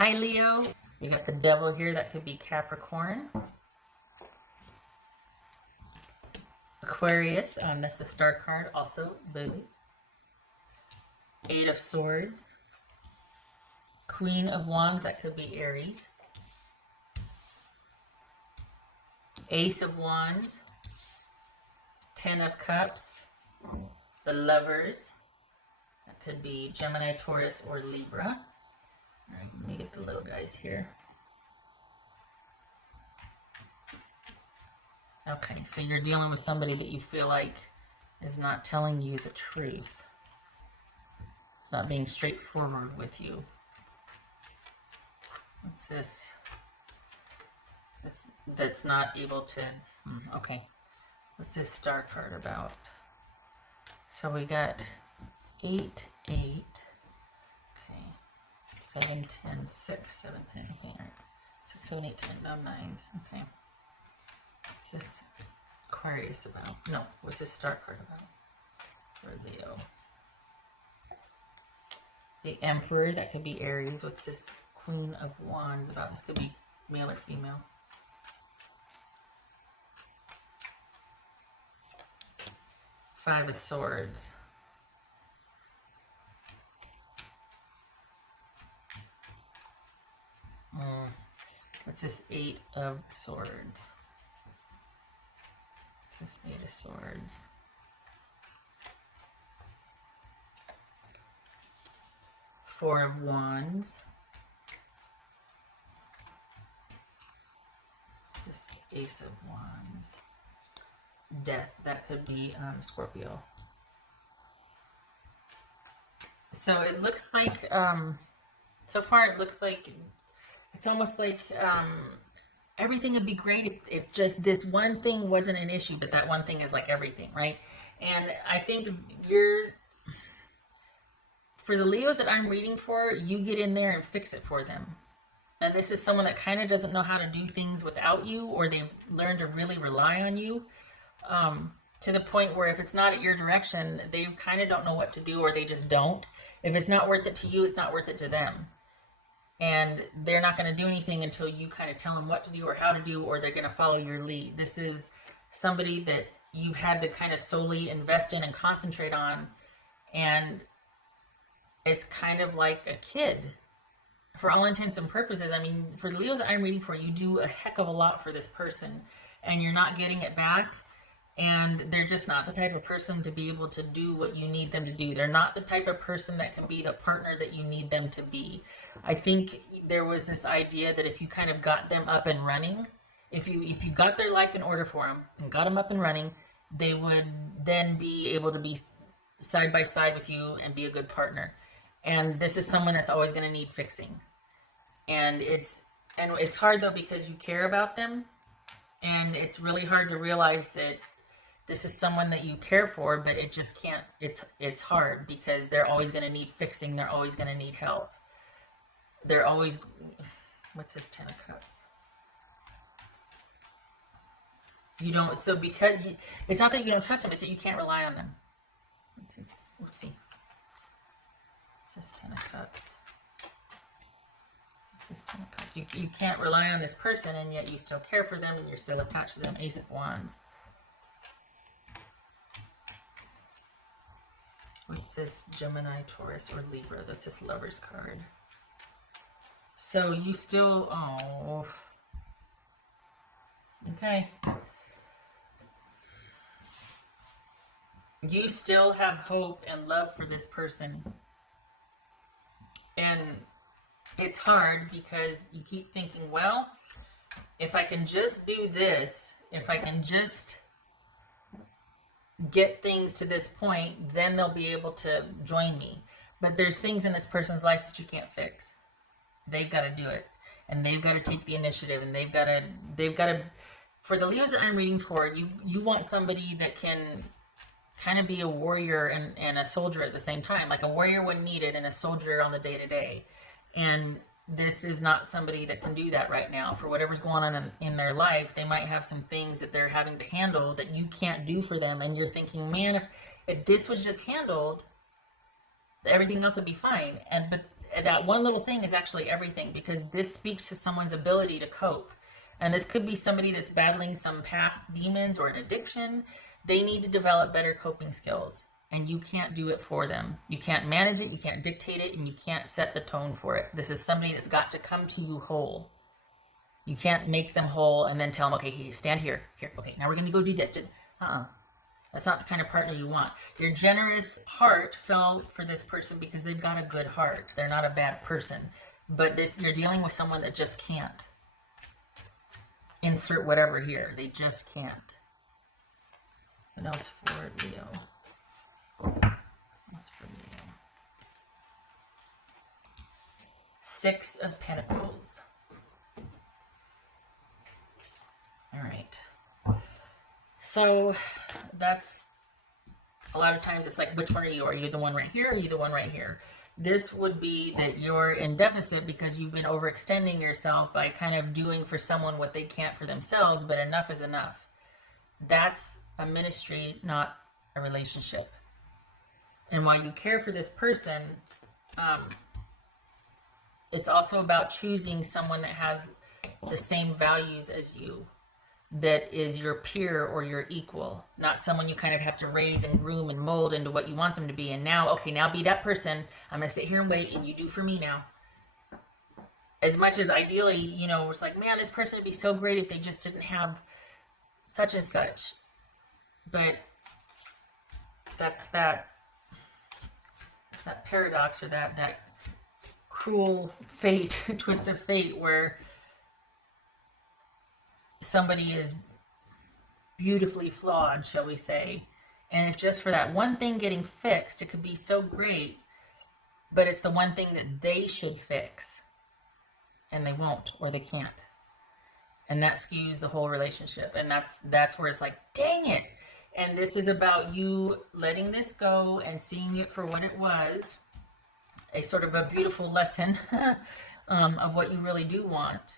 Hi, Leo. You got the devil here. That could be Capricorn. Aquarius. That's the star card. Also, boobies. Eight of Swords. Queen of Wands. That could be Aries. Ace of Wands. Ten of Cups. The Lovers. That could be Gemini, Taurus, or Libra. All right, let me get the little guys here. Okay, so you're dealing with somebody that you feel like is not telling you the truth. It's not being straightforward with you. What's this? That's not able to... okay. What's this star card about? So we got 8, 8. Okay. 7, 10, 6, 7, 10. Okay, all right. 6, 7, 8, 10. No, 9. Okay. What's this Aquarius about? No, what's this star card about? For Leo. The Emperor, that could be Aries. What's this Queen of Wands about? This could be male or female. Five of Swords. What's this Eight of Swords? What's this Eight of Swords? Four of Wands. What's this Ace of Wands? Death. That could be Scorpio. So it looks like, so far it looks like, it's almost like everything would be great if just this one thing wasn't an issue, but that one thing is like everything, right? And I think for the Leos that I'm reading for, you get in there and fix it for them. And this is someone that kind of doesn't know how to do things without you, or they've learned to really rely on you. To the point where if it's not at your direction, they kind of don't know what to do, or they just don't. If it's not worth it to you, it's not worth it to them. And they're not going to do anything until you kind of tell them what to do or how to do, or they're going to follow your lead. This is somebody that you've had to kind of solely invest in and concentrate on. And it's kind of like a kid. For all intents and purposes, I mean, for the Leos that I'm reading for, you do a heck of a lot for this person, and you're not getting it back. And they're just not the type of person to be able to do what you need them to do. They're not the type of person that can be the partner that you need them to be. I think there was this idea that if you kind of got them up and running, if you got their life in order for them and got them up and running, they would then be able to be side by side with you and be a good partner. And this is someone that's always going to need fixing. And it's hard though, because you care about them, and it's really hard to realize that this is someone that you care for, but it just can't, it's hard because they're always going to need fixing. They're always going to need help. They're always, what's this Ten of Cups? You don't, so because, it's not that you don't trust them, it's that you can't rely on them. Let's see. What's this Ten of Cups? What's this Ten of Cups? You can't rely on this person, and yet you still care for them, and you're still attached to them. Ace of Wands. What's this Gemini, Taurus, or Libra? That's this Lover's card. So you still, oh, okay. You still have hope and love for this person. And it's hard because you keep thinking, well, if I can just do this, if I can just get things to this point, then they'll be able to join me. But there's things in this person's life that you can't fix. They've got to do it, and they've got to take the initiative, and they've got to, for the Leos that I'm reading for, you want somebody that can kind of be a warrior and a soldier at the same time, like a warrior when needed and a soldier on the day-to-day. And this is not somebody that can do that right now. For whatever's going on in their life, they might have some things that they're having to handle that you can't do for them. And you're thinking, man, if this was just handled, everything else would be fine. that one little thing is actually everything, because this speaks to someone's ability to cope. And this could be somebody that's battling some past demons or an addiction. They need to develop better coping skills, and you can't do it for them. You can't manage it, you can't dictate it, and you can't set the tone for it. This is somebody that's got to come to you whole. You can't make them whole and then tell them, okay, stand here. Here, okay, now we're going to go do this. That's not the kind of partner you want. Your generous heart fell for this person because they've got a good heart. They're not a bad person. But you're dealing with someone that just can't. Insert whatever here. They just can't. What else for Leo? What else for Leo? 6 of Pentacles. All right. So that's, a lot of times it's like, which one are you? Are you the one right here? Or are you the one right here? This would be that you're in deficit because you've been overextending yourself by kind of doing for someone what they can't for themselves, but enough is enough. That's a ministry, not a relationship. And while you care for this person, it's also about choosing someone that has the same values as you, that is your peer or your equal, not someone you kind of have to raise and groom and mold into what you want them to be. And now, okay, now be that person. I'm going to sit here and wait, and you do for me now. As much as ideally, you know, it's like, man, this person would be so great if they just didn't have such and such. But that's that paradox, or that cruel fate, twist of fate, where somebody is beautifully flawed, shall we say, and if just for that one thing getting fixed, it could be so great, but it's the one thing that they should fix, and they won't, or they can't, and that skews the whole relationship. And that's where it's like, dang it. And this is about you letting this go and seeing it for what it was, a sort of a beautiful lesson of what you really do want.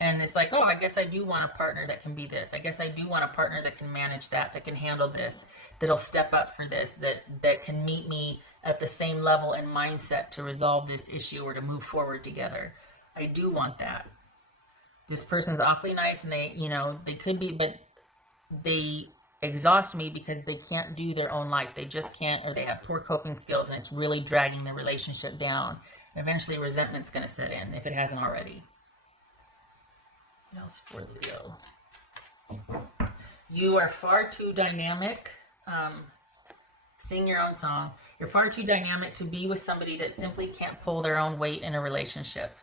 And it's like, oh, I guess I do want a partner that can be this. I guess I do want a partner that can manage that can handle this, that'll step up for this, that can meet me at the same level and mindset to resolve this issue or to move forward together. I do want that. This person's awfully nice, and they could be, but they exhaust me because they can't do their own life. They just can't, or they have poor coping skills, and it's really dragging the relationship down. Eventually resentment's going to set in if it hasn't already. What else for Leo? You are far too dynamic. Sing your own song. You're far too dynamic to be with somebody that simply can't pull their own weight in a relationship.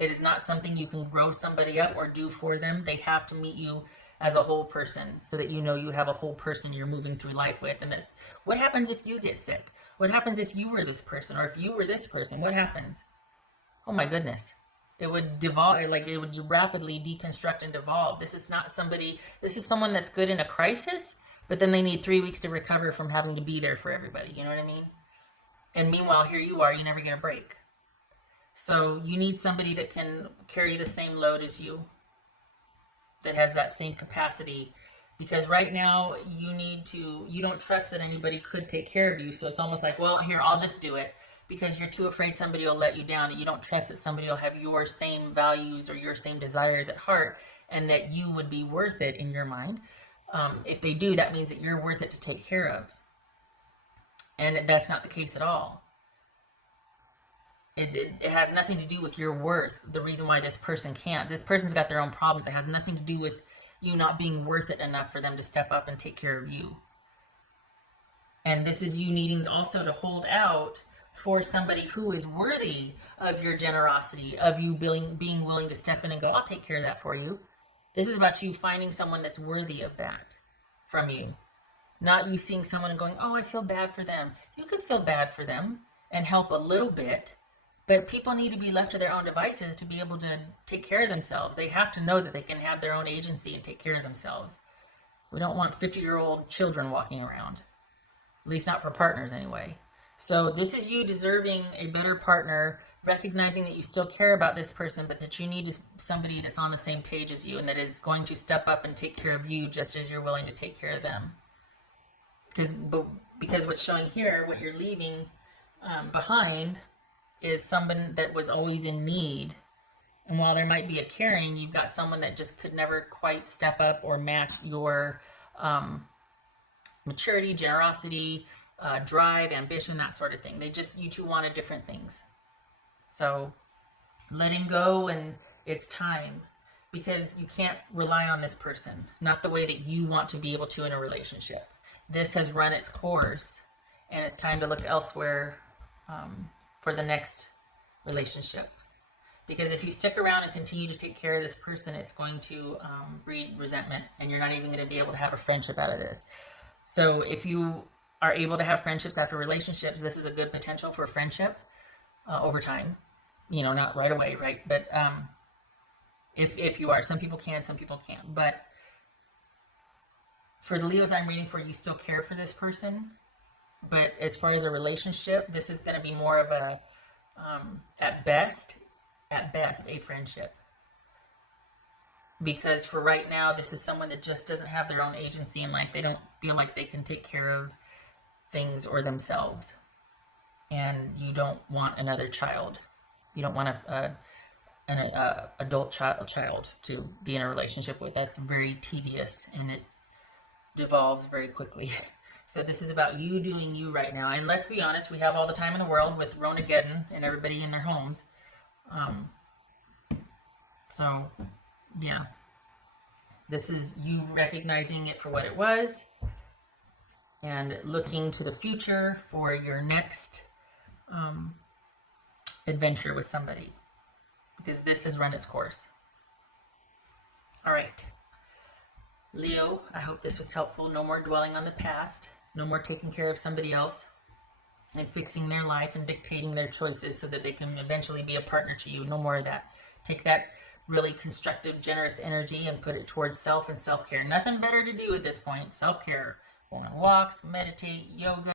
It is not something you can grow somebody up or do for them. They have to meet you as a whole person, so that you know you have a whole person you're moving through life with. And that's what happens if you get sick. What happens if you were this person, or if you were this person? What happens? Oh my goodness. It would devolve, like it would rapidly deconstruct and devolve. This is not somebody, this is someone that's good in a crisis, but then they need 3 weeks to recover from having to be there for everybody. You know what I mean? And meanwhile, here you are, you never get a break. So you need somebody that can carry the same load as you, that has that same capacity, because right now you don't trust that anybody could take care of you. So it's almost like, well, here, I'll just do it, because you're too afraid somebody will let you down, that you don't trust that somebody will have your same values or your same desires at heart, and that you would be worth it in your mind. If they do, that means that you're worth it to take care of. And that's not the case at all. It has nothing to do with your worth, the reason why this person can't. This person's got their own problems. It has nothing to do with you not being worth it enough for them to step up and take care of you. And this is you needing also to hold out for somebody who is worthy of your generosity, of you being willing to step in and go, I'll take care of that for you. This is about you finding someone that's worthy of that from you. Not you seeing someone and going, oh, I feel bad for them. You can feel bad for them and help a little bit, but people need to be left to their own devices to be able to take care of themselves. They have to know that they can have their own agency and take care of themselves. We don't want 50-year-old children walking around, at least not for partners anyway. So this is you deserving a better partner, recognizing that you still care about this person, but that you need somebody that's on the same page as you and that is going to step up and take care of you just as you're willing to take care of them. Because what's showing here, what you're leaving behind, is someone that was always in need. And while there might be a caring, you've got someone that just could never quite step up or match your maturity, generosity, drive, ambition, that sort of thing. You two wanted different things. So letting go, and it's time, because you can't rely on this person, not the way that you want to be able to in a relationship. This has run its course, and it's time to look elsewhere for the next relationship. Because if you stick around and continue to take care of this person, it's going to breed resentment, and you're not even going to be able to have a friendship out of this. So if you are able to have friendships after relationships, this is a good potential for a friendship over time. You know, not right away, right? But if you are, some people can, some people can't. But for the Leos I'm reading for, you still care for this person. But as far as a relationship, this is going to be more of a, at best, a friendship. Because for right now, this is someone that just doesn't have their own agency in life. They don't feel like they can take care of things or themselves. And you don't want another child. You don't want an adult child to be in a relationship with. That's very tedious, and it devolves very quickly. So this is about you doing you right now. And let's be honest, we have all the time in the world with Ronageddon and everybody in their homes. So, yeah. This is you recognizing it for what it was and looking to the future for your next adventure with somebody, because this has run its course. All right. Leo, I hope this was helpful. No more dwelling on the past. No more taking care of somebody else and fixing their life and dictating their choices so that they can eventually be a partner to you. No more of that. Take that really constructive, generous energy and put it towards self and self-care. Nothing better to do at this point. Self-care. Going on walks, meditate, yoga.